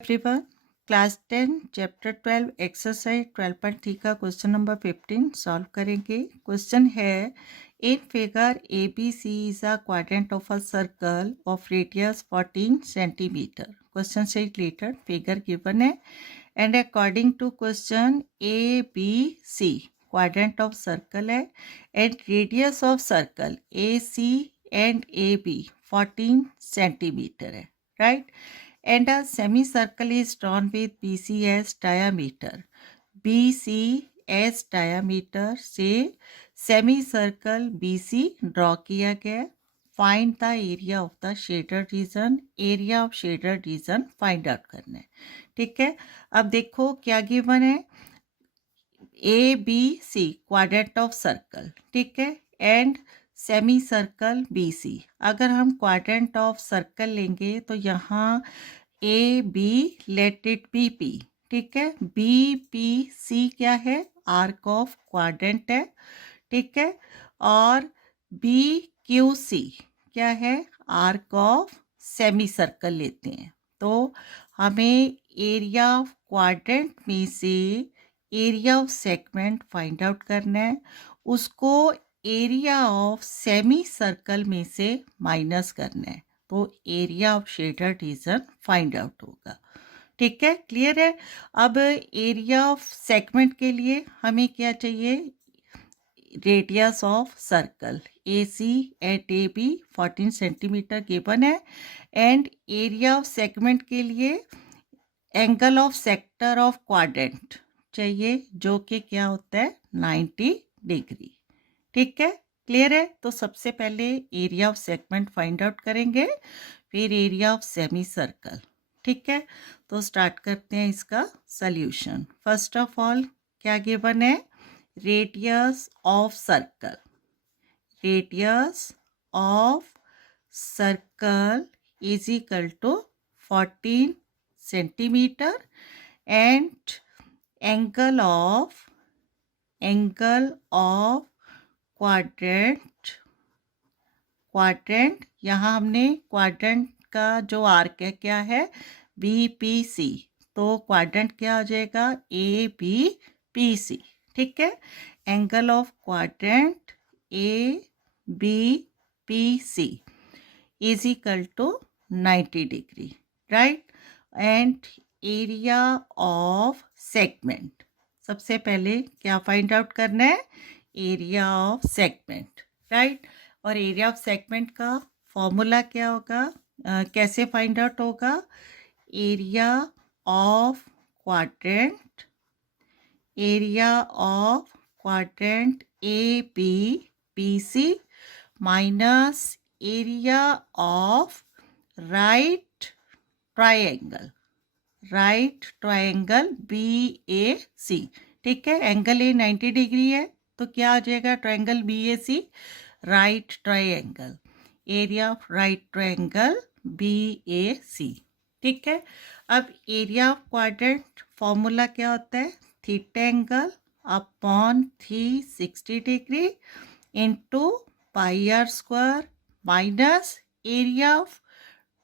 everyone. Class 10 chapter 12 exercise 12.3 का question number 15 solve करेंगे. Question है in figure ABC is a quadrant of a circle of radius 14 centimeter. Question said later figure given है and according to question ABC quadrant of circle है and radius of circle AC and AB 14 centimeter है, right? And a semicircle is drawn with BC as diameter. BC as diameter से semicircle BC draw किया गया. Find the area of the shaded region. Area of shaded region find out करना है. ठीक है, अब देखो क्या गिवन है. A B C quadrant of circle, ठीक है, and semi circle B C. अगर हम क्वाड्रेंट ऑफ सर्कल लेंगे तो यहाँ A B let it be P, ठीक है, बी पी सी क्या है, आर्क ऑफ क्वाड्रेंट है, ठीक है, और बी क्यू सी क्या है, आर्क ऑफ सेमी सर्कल लेते हैं. तो हमें एरिया ऑफ क्वाड्रेंट में से area of segment find out करना है, उसको एरिया ऑफ सेमी सर्कल में से माइनस करना है, तो area of shaded region find out होगा. ठीक है, क्लियर है. अब एरिया ऑफ सेगमेंट के लिए हमें क्या चाहिए, radius of circle A C at A B 14 centimetre given है, एंड एरिया ऑफ सेगमेंट के लिए angle of sector of quadrant चाहिए जो कि क्या होता है 90 डिग्री. ठीक है, क्लियर है. तो सबसे पहले area of segment find out करेंगे, फिर एरिया ऑफ सेमी सर्कल. ठीक है, तो स्टार्ट करते हैं इसका सॉल्यूशन. फर्स्ट ऑफ ऑल क्या गिवन है, radius of circle. Radius of circle is equal to 14 centimetre and angle of quadrant यहाँ हमने क्वाड्रेंट का जो आर्क है क्या है, बी पी सी, तो क्वाड्रेंट क्या हो जाएगा, ए बी पी सी. ठीक है, angle of quadrant A B P C is equal to 90 degree, right. And area of segment, सबसे पहले क्या फाइंड आउट करना है, एरिया ऑफ सेगमेंट, राइट. और एरिया ऑफ सेगमेंट का फॉर्मूला क्या होगा, कैसे फाइंड आउट होगा, area of quadrant A B P C minus area of right triangle B A C. ठीक है, एंगल ए 90 डिग्री है तो क्या आ जाएगा, triangle B A C, right triangle, area of right triangle B A C. ठीक है, अब एरिया ऑफ क्वाड्रेंट फॉर्मूला क्या होता है, theta angle upon 360 degree into pi r square minus area of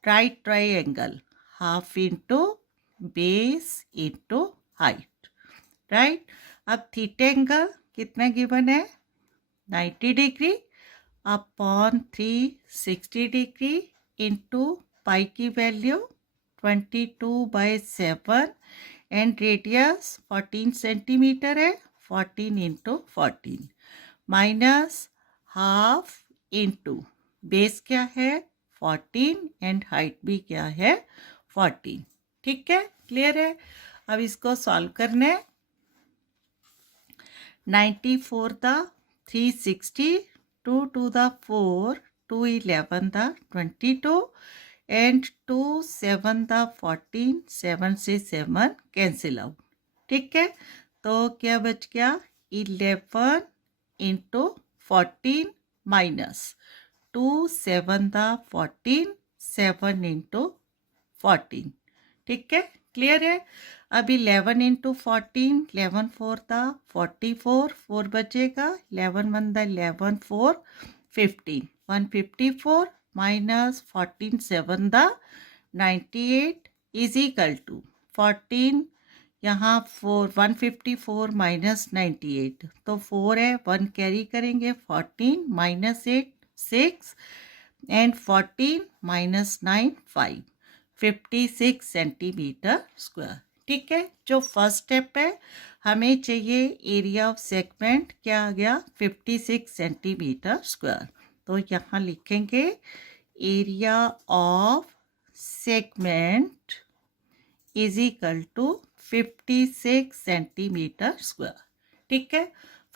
right triangle half into base into height, right. अब theta angle कितना given है, 90 degree upon 360 degree into pi की value 22/7 and radius 14 centimetre है, 14 into 14 minus half into base क्या है 14 and height भी क्या है 14. ठीक है, क्लियर है. अब इसको सॉल्व करना है. 94 the 360, 2 to the 4, 2 11 the 22 and 2 7 the 14, 7 से 7 कैंसिल आउट. ठीक है, तो क्या बच गया, 11 इंटू 14 माइनस 2 7 the 14, 7 इंटू 14. ठीक है, क्लियर है. अब 11 इंटू 14, 11 4 था 44, 4 बचेगा, 11 1 द 11 4 15, 154 माइनस 14 7 द 98 इज इक्वल टू 14, यहाँ 154 माइनस 98, तो 4 है, 1 कैरी करेंगे, 14 minus 8 6 and 14 minus 9 5, 56 centimetre square. ठीक है, जो फर्स्ट स्टेप है हमें चाहिए एरिया ऑफ सेगमेंट, क्या आ गया 56 सेंटीमीटर स्क्वायर। तो यहाँ लिखेंगे area of segment is equal to 56 centimetre square. ठीक है,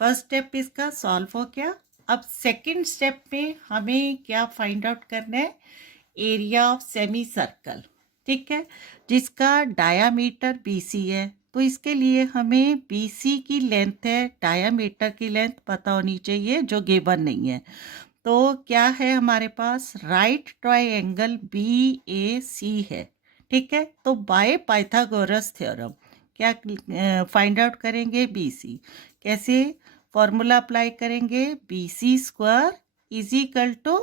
फर्स्ट स्टेप इसका सॉल्व हो गया। अब सेकंड स्टेप में हमें क्या फाइंड आउट करना है, एरिया ऑफ सेमी सर्कल। ठीक है, जिसका डायामीटर BC है, तो इसके लिए हमें BC की लेंथ है, डायामीटर की लेंथ पता होनी चाहिए जो गिवन नहीं है। तो क्या है हमारे पास, राइट ट्रायंगल BAC है। ठीक है, तो बाय पाइथागोरस थ्योरम क्या फाइंड आउट करेंगे, BC। कैसे फॉर्मूला अप्लाई करेंगे, BC square is equal to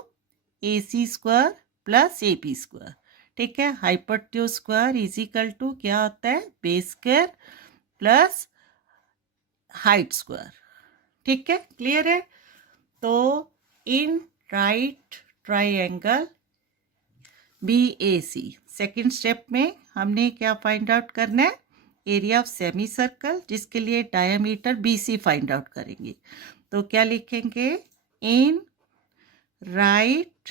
AC square plus AB square. ठीक है, hypotenuse square is equal to क्या होता है, base square plus height square. ठीक है, क्लियर है। तो in right triangle BAC second step में हमने क्या फाइंड आउट करना है, एरिया ऑफ सेमी सर्कल, जिसके लिए डायमीटर BC फाइंड आउट करेंगे। तो क्या लिखेंगे, in right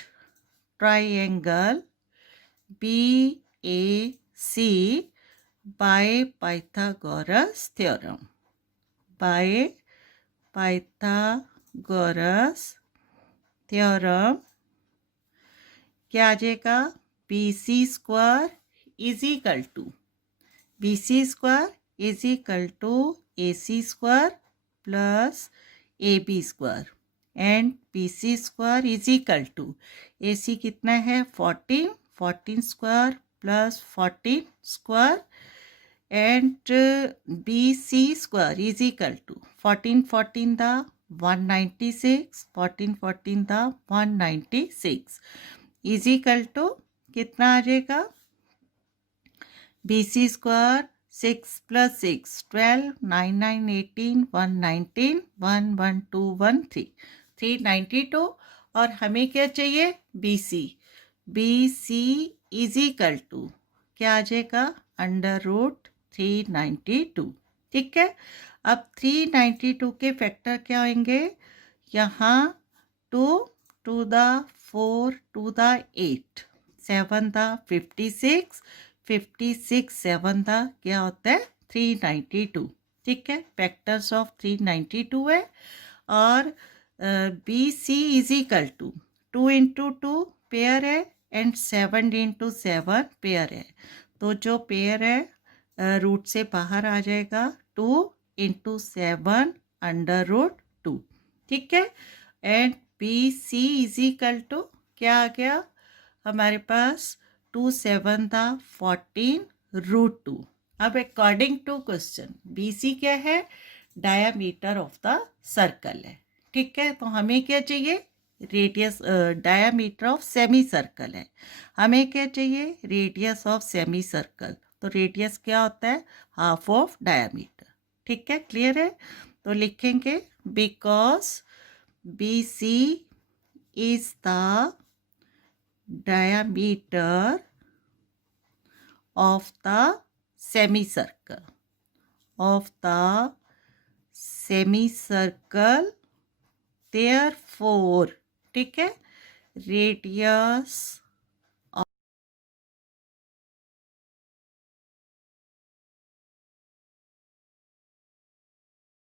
triangle BAC by Pythagoras theorem, by Pythagoras theorem क्या आ जाएगा, BC square is equal to BC square is equal to AC square plus AB square and BC square is equal to AC कितना है 14, 14 square plus 14 square and BC square is equal to 14 14 दा 196, 14 14 दा 196 is equal to कितना आ जाएगा, BC square 6 plus 6 12, 9 9 18, 119, 1 1 2 1 3 392। और हमें क्या चाहिए, BC इज इक्वल टू क्या आ जाएगा, अंडर रूट 392। ठीक है, अब 392 के फैक्टर क्या होंगे, यहाँ 2 टू द 4 टू द 8, 7 द 56, 56 7 द क्या होता है 392। ठीक है, फैक्टर्स ऑफ 392 है। और BC is equal to 2 into 2 pair है एंड 7 इंटू 7 पेयर है। तो जो पेयर है रूट से बाहर आ जाएगा, 2 इंटू 7 अंडर रूट 2। ठीक है, and BC is equal to क्या आ गया हमारे पास, 2 7 था 14 रूट 2। अब अकॉर्डिंग टू क्वेश्चन BC क्या है, डायामीटर ऑफ द सर्कल है। ठीक है, तो हमें क्या चाहिए, radius, diameter of semi circle है, हमें क्या चाहिए, रेडियस ऑफ सेमी सर्कल। तो रेडियस क्या होता है, हाफ ऑफ डायामीटर। ठीक है, क्लियर है। तो लिखेंगे because BC is the diameter of the semicircle, therefore ठीक है, रेडियस